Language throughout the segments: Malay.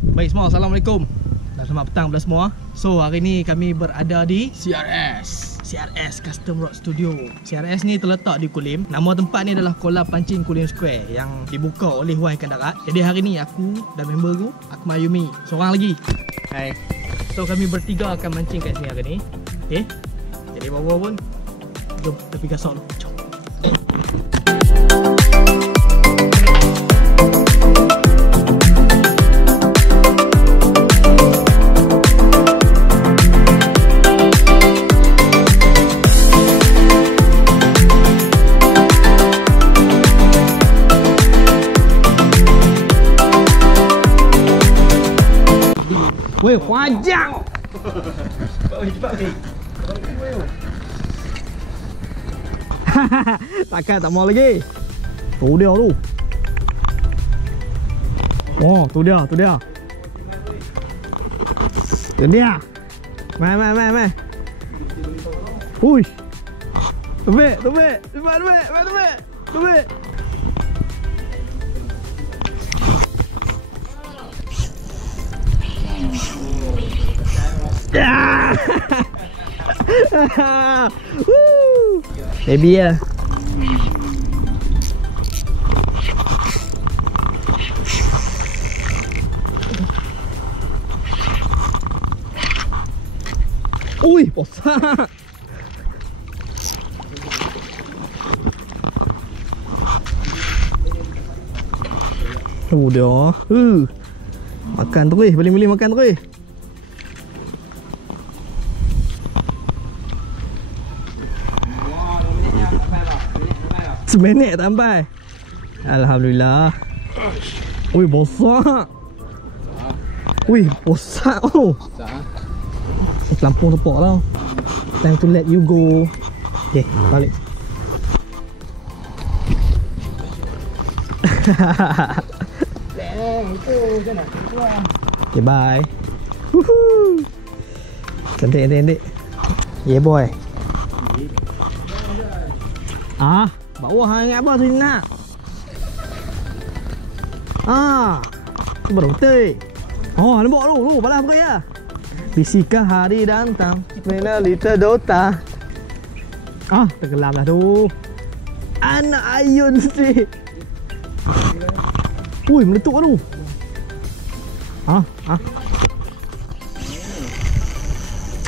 Baik semua, Assalamualaikum dan selamat petang kepada semua. So hari ni kami berada di CRS Custom Rod Studio. CRS ni terletak di Kulim. Nama tempat ni adalah Kolam Pancing Kulim Square yang dibuka oleh Wan Ikan Darat. Jadi hari ni aku dan member aku, Akmal Yumi, seorang lagi. Hai. So kami bertiga akan mancing kat sini hari ni. Okay. Jadi bawa pun, jom kita pergi gasol. Jom. Weh, wajang. Cepat ni. Takkan tak mau lagi. Tu dia tu. Oh, tu dia. Tu dia. Mai. Hui. Tubik. Cepat. Baby ya. Ui, besar. Dia. Makan terus, beli makan terus. Seminit sampai. Alhamdulillah. Ui, besar. Ui, besar. Oh. Pelampung tepak lah. Time to let you go. Okay, balik. Okay, bye. Woohoo. Cantik. Yeah, boy. Bawah hang apa tu nak? Tu baru betul. Oh, nampak tu, balas pergi ya. Bisika hari datang, menalita dota. Tenggelam lah tu. Anak ayun si. Ui, meletup tu.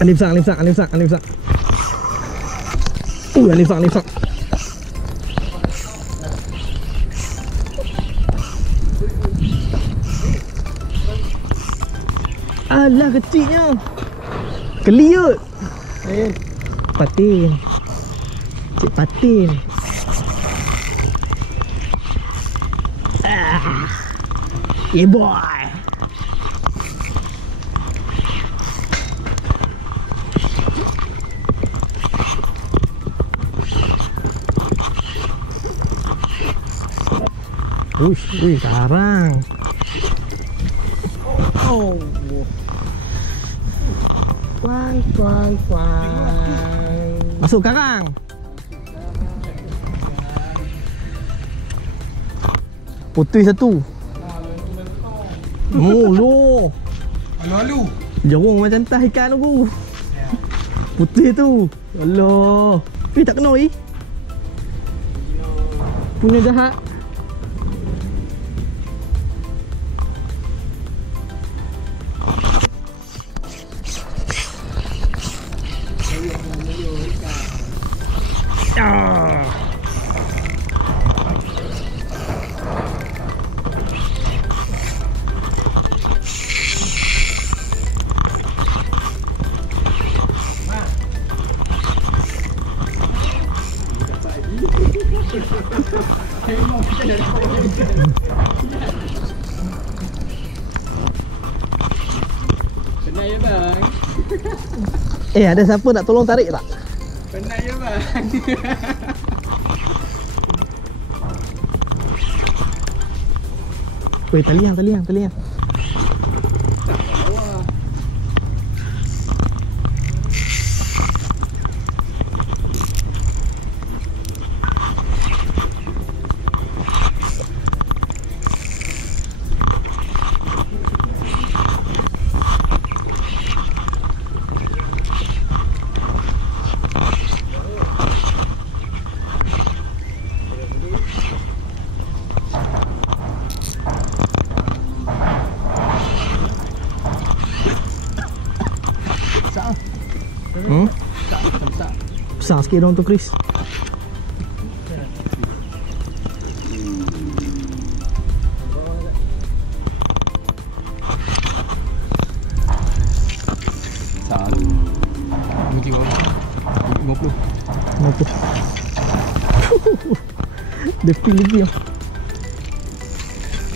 Alif sak. Alif sak. Alah, kecilnya. Keliut. Patin. Cik patin. Yeah, boy. Wih, karang. Kuang. Masuk karang. Putih satu. Lo. Lalu. Jorong macam tah ikan aku. Putih tu. Allah. Tak kena punya jahat. Penat ya bang. Ada siapa nak tolong tarik tak? Penat ya bang. Weh, taliang. Besar sikit dong tu Chris. Satu. Mungkin 50. Kenapa? Dia feel lagi lah.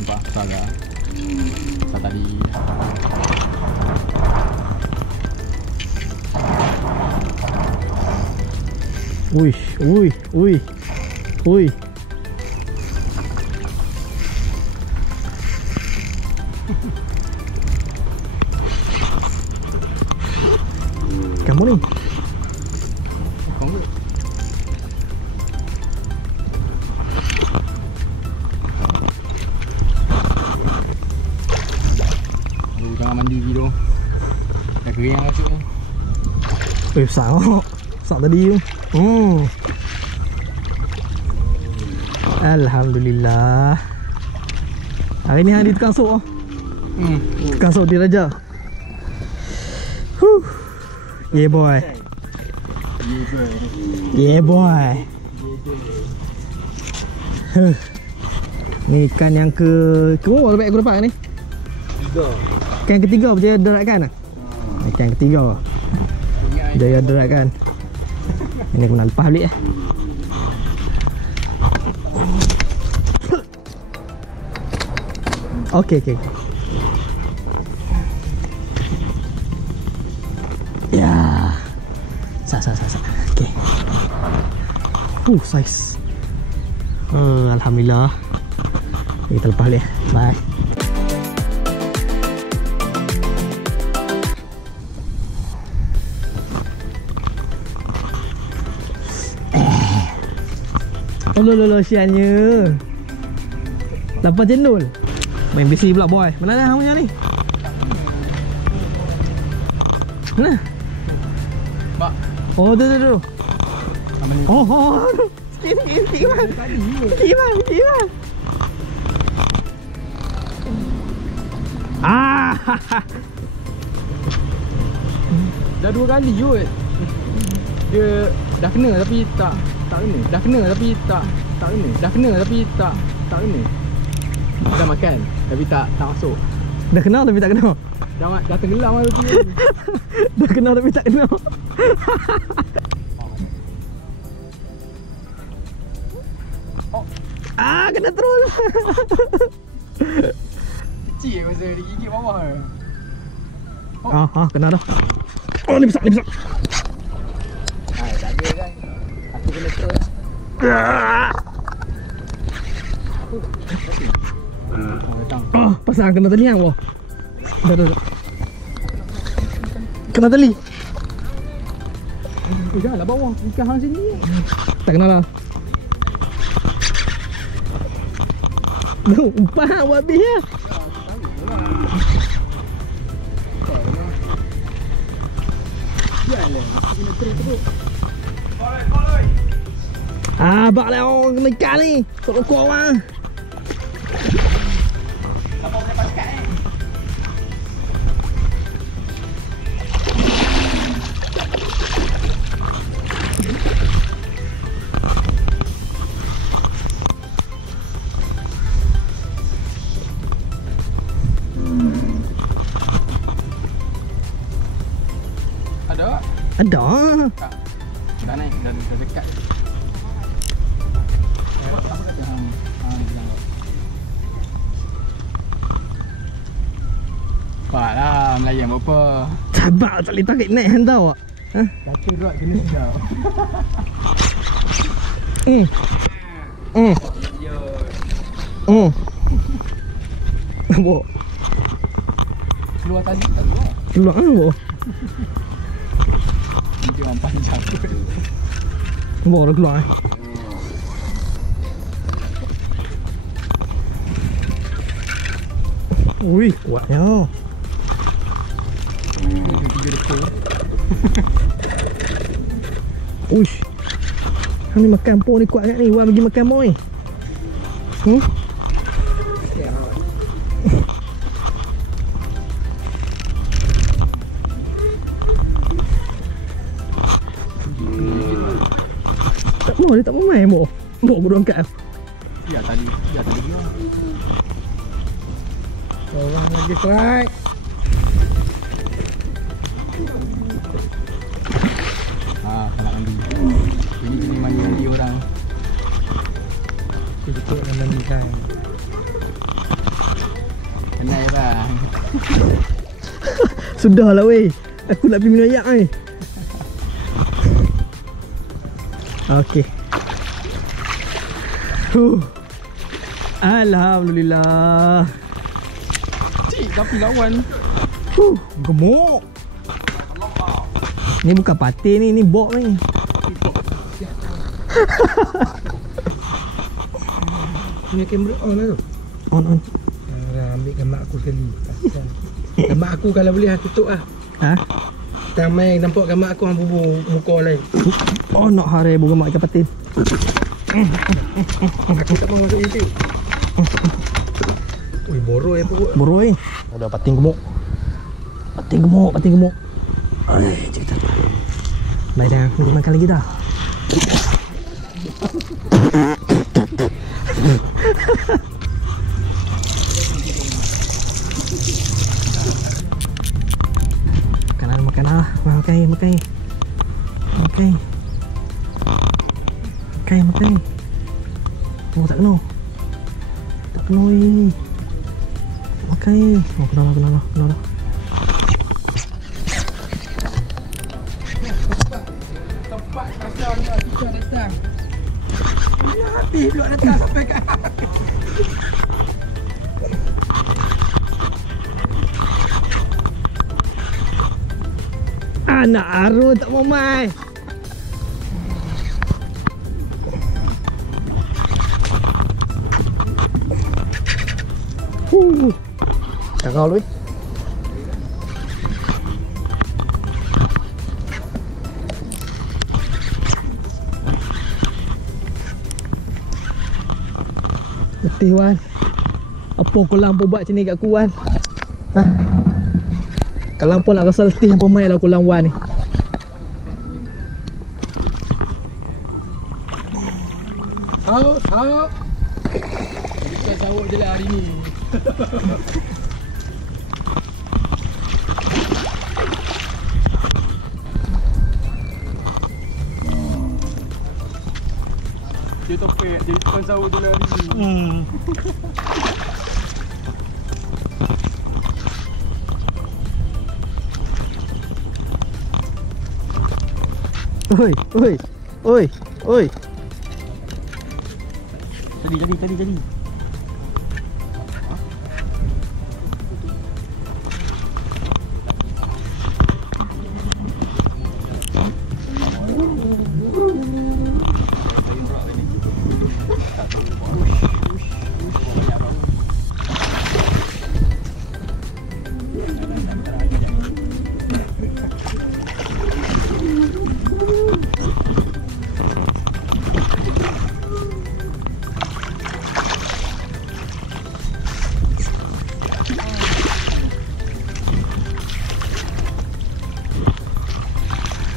Nampak salah. Salah tadi. Uish, ui, ui, ui. Kamu ni? Kamu ke? Aduh, jangan mandi lagi tu. Dah kering yang masuk ni. Besar kok. Besar tadi tu. Alhamdulillah. Hari ni hari tukang sok. Tukang sok di Raja. Yeah boy. Yeah boy. Ni ikan yang ke berapa baik aku dapat ni? 3. Ikan ketiga berjaya darat kan? Ikan ketiga. Berjaya darat kan? Ini aku nak lepas balik eh. Okey. Ya. Sat. Okey. Saiz. Alhamdulillah. Kita lepas balik. Bye. Lolo siannya. Dapat cendol. Main besi pula boy. Mana dah punya ni? Mana? Pak. Oh tu. Apa ni? Oh. Sikit bang. Sikit bang. Dah 2 kali kot. Dia dah kena tapi tak kena. Dah kena tapi tak kena. Dah kena tapi tak kena. Dah makan tapi tak masuk. Dah kenal tapi tak kenal. Dah tenggelam lah tu. Dah kenal tapi tak kenal. Kena terus. Kecil masa dia gigit bawah. Kena dah. Oh ni besar. Tak ada kan. Aku kena terus. Datang. Pasal kena tali hang wah. Dah. Kena tali. Janganlah bawah. Ikan hang sini. Tak kenal lah. Umpan buat habis ya. Yalah, aku kena terus. Bak lah orang kena ikan ni. Tak kuat orang. Apa boleh pakai ni? Ada. Dah naik, dah dekat. Apa kata hang bilang kau? Paklah Melayan berapa? Sabar tak boleh tarik naik hang tahu. Kata rod kena sedap. Nampak? Keluar tadi tak keluar. Keluar nampak? Dia orang panjang tu. Nampak dah keluar Ui, kuatnya. 3 dekor. Uish. Hang ni makan pok ni kuat kat ni. Wan bagi makan pok ni. dia tak mau main Mok. Mok bodoh angkat. Ya tadi dia. Orang lagi strike. Salah mandi. Ini mandi orang. Betul nak mandi kan. Kenal bang. Sudahlah weh. Aku nak pergi minum ayak ni. Okey. Alhamdulillah. Cik, tapi lawan. Gemuk. Ni bukan patin ni bok ni. Punya kamera on lah tu. On. Ambil gambar aku sekali. Gambar aku kalau boleh tutup lah. Ha? Tak main nampak gambar aku hang bubur muka lain. Oh nak hari bukan mak ikan patin. Aku tak mahu masuk YouTube. Ui boroi apa buat? Boroi. Udah patin gemuk. Patin gemuk. Ai, cerita. Baik dah, aku nak makan lagi dah. Makan. Oh tak kena ni. Makan. Oh kena lah. Tempat kita datang. Punya hati pula datang sampai kat. Anak Aru tak mau main. Cakap lu. Betul Wan. Apa kau lampu buat macam ni kat aku Wan? Ha? Kalau pun nak rasa letih hampa main lah kolam Wan ni. Sauk. Kita sauk je lah hari ni. Dia topek, jadi tukang sauk je lah hari ni. Oi. Jadi.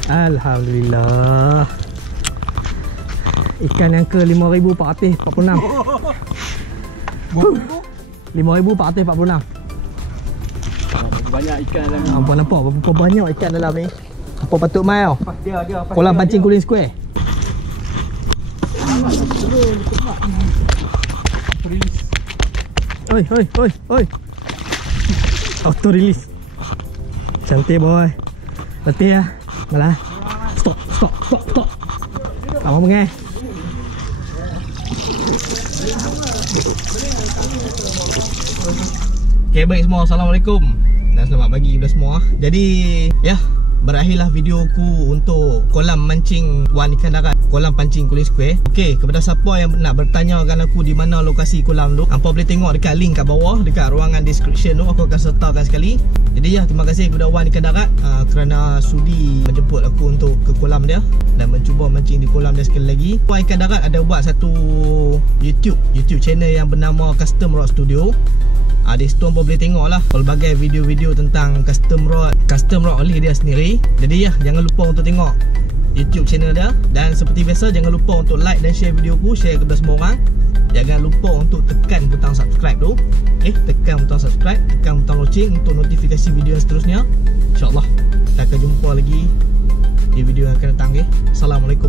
Alhamdulillah. Ikan yang ke 5,446. 5,446. Banyak ikan dalam ni. Apa nampak berapa banyak ikan dalam ni. Apa patut mai tau? Dia Kolam pancing Cooling Square. Oi. Auto release. Cantik boy. Letih lah. Malah. Stop. Apa mengai? Okay, baik semua. Assalamualaikum dan selamat pagi kepada semua. Jadi, ya, berakhirlah videoku untuk kolam mancing Wan Ikan Darat, kolam pancing Cooling Square. Okey, kepada siapa yang nak bertanyakan aku di mana lokasi kolam tu, hangpa boleh tengok dekat link kat bawah, dekat ruangan description tu aku akan sertakan sekali. Jadi ya, terima kasih kepada Wan Ikan Darat kerana sudi menjemput aku untuk ke kolam dia dan mencuba mancing di kolam dia sekali lagi. Wan Ikan Darat ada buat satu YouTube channel yang bernama Custom Rod Studio. Di situ hangpa boleh tengok lah pelbagai video-video tentang custom rod oleh dia sendiri. Jadi ya, jangan lupa untuk tengok YouTube channel dia. Dan seperti biasa, jangan lupa untuk like dan share video aku, share kepada semua orang. Jangan lupa untuk tekan butang subscribe tu. Tekan butang subscribe, tekan butang loceng untuk notifikasi video yang seterusnya. InsyaAllah kita akan jumpa lagi di video yang akan datang. Assalamualaikum.